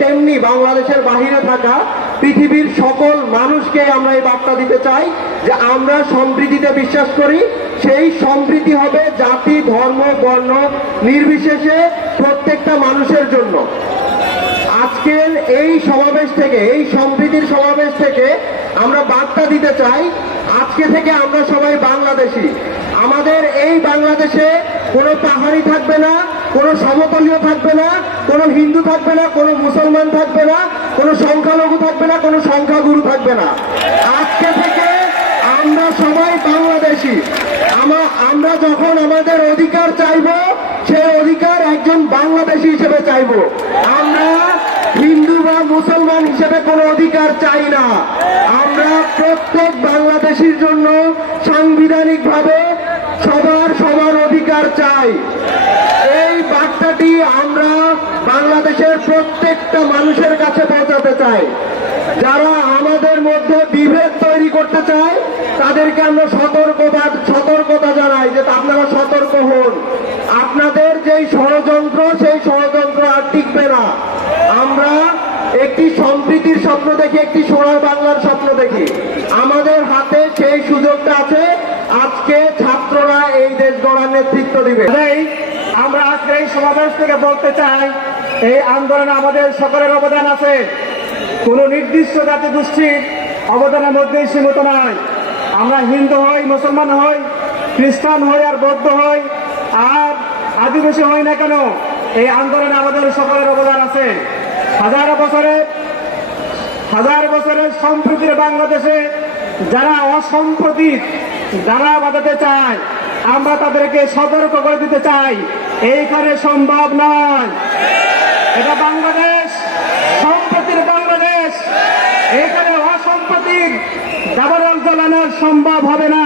তেমনি বাংলাদেশের বাহিরে থাকা পৃথিবীর সকল মানুষকে আমরা এই বার্তা দিতে চাই যে আমরা সম্প্রীতিতে বিশ্বাস করি। সেই সম্প্রীতি হবে জাতি, ধর্ম, বর্ণ নির্বিশেষে প্রত্যেকটা মানুষের জন্য। আজকের এই সমাবেশ থেকে, এই সম্প্রীতির সমাবেশ থেকে আমরা বার্তা দিতে চাই, আজকে থেকে আমরা সবাই বাংলাদেশী। আমাদের এই বাংলাদেশে কোনো পাহাড়ি থাকবে না, কোনো সমতলীয় থাকবে না, কোনো হিন্দু থাকবে না, কোনো মুসলমান থাকবে না, কোনো সংখ্যালঘু থাকবে না, কোনো সংখ্যাগুরু থাকবে না। আজকে থেকে আমরা সবাই বাংলাদেশী। আমরা যখন আমাদের অধিকার চাইব, সেই অধিকার একজন বাংলাদেশী হিসেবে চাইব। আমরা হিন্দু বা মুসলমান হিসেবে কোনো অধিকার চাই না। আমরা প্রত্যেক বাংলাদেশীর জন্য সাংবিধানিকভাবে সবার সমান অধিকার চাই। এই বার্তাটি আমরা বাংলাদেশের প্রত্যেকটা মানুষের কাছে পৌঁছাতে চাই। যারা আমাদের মধ্যে বিভেদ তৈরি করতে চায় তাদেরকে আমরা সতর্কতা জানাই যে আপনারা সতর্ক হন। আপনাদের যেই ষড়যন্ত্র, সেই ষড়যন্ত্র আর টিকবে না। আমরা একটি সম্প্রীতির স্বপ্ন দেখি, একটি সোনার বাংলার স্বপ্ন দেখি। আমাদের হাতে সেই সুযোগটা আছে। আজকে ছাত্ররা এই দেশ গড়ার নেতৃত্ব দিবে। আমরা আজকে এই সমাবেশ থেকে বলতে চাই, এই আন্দোলনে আমাদের সকলের অবদান আছে। কোন নির্দিষ্ট জাতি গোষ্ঠীর অবদানের মধ্যেই সীমিত নয়। আমরা হিন্দু হই, মুসলমান হই, খ্রিস্টান হই, আর বৌদ্ধ হই, আর আদিবাসী হই না কেন, এই আন্দোলনে আমাদের সকলের অবদান আছে। হাজার বছরের সম্প্রীতির বাংলাদেশে যারা অসম্প্রীতির যারা বাঁধাতে চায়, আমরা তাদেরকে সতর্ক করে দিতে চাই, এইখানে সম্ভব নয়। এটা বাংলাদেশ, সম্প্রীতির বাংলাদেশ। এখানে অসম্প্রীতির দাবানল জ্বালানো সম্ভব হবে না।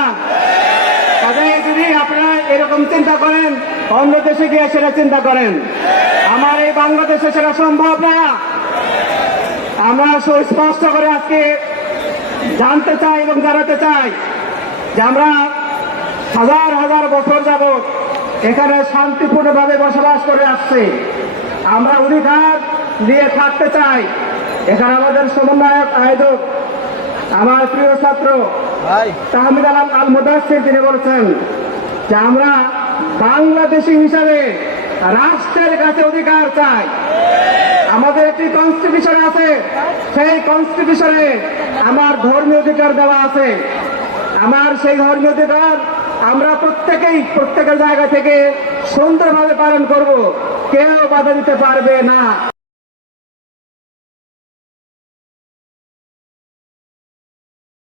তবে যদি আপনারা এরকম চিন্তা করেন, অন্য দেশে গিয়ে সেটা চিন্তা করেন। আমার এই বাংলাদেশে সেটা সম্ভব না। আমরা সুস্পষ্ট করে আজকে জানতে চাই এবং জানাতে চাই যে আমরা হাজার বছর যাবৎ এখানে শান্তিপূর্ণভাবে বসবাস করে আসছি। আমরা অধিকার নিয়ে থাকতে চাই। এখানে আমাদের সমন্বয়ক আয়োজক, আমার প্রিয় ছাত্র তাহমিদ আল মুদাসসির, তিনি বলছেন যে আমরা বাংলাদেশী হিসাবে রাষ্ট্রের কাছে অধিকার চাই। আমাদের একটি কনস্টিটিউশন আছে, সেই কনস্টিটিউশনে আমার ধর্মীয় অধিকার দেওয়া আছে। আমার সেই ধর্মীয় অধিকার আমরা প্রত্যেকের জায়গা থেকে সুন্দরভাবে পালন করব। কেউ বাধা দিতে পারবে না।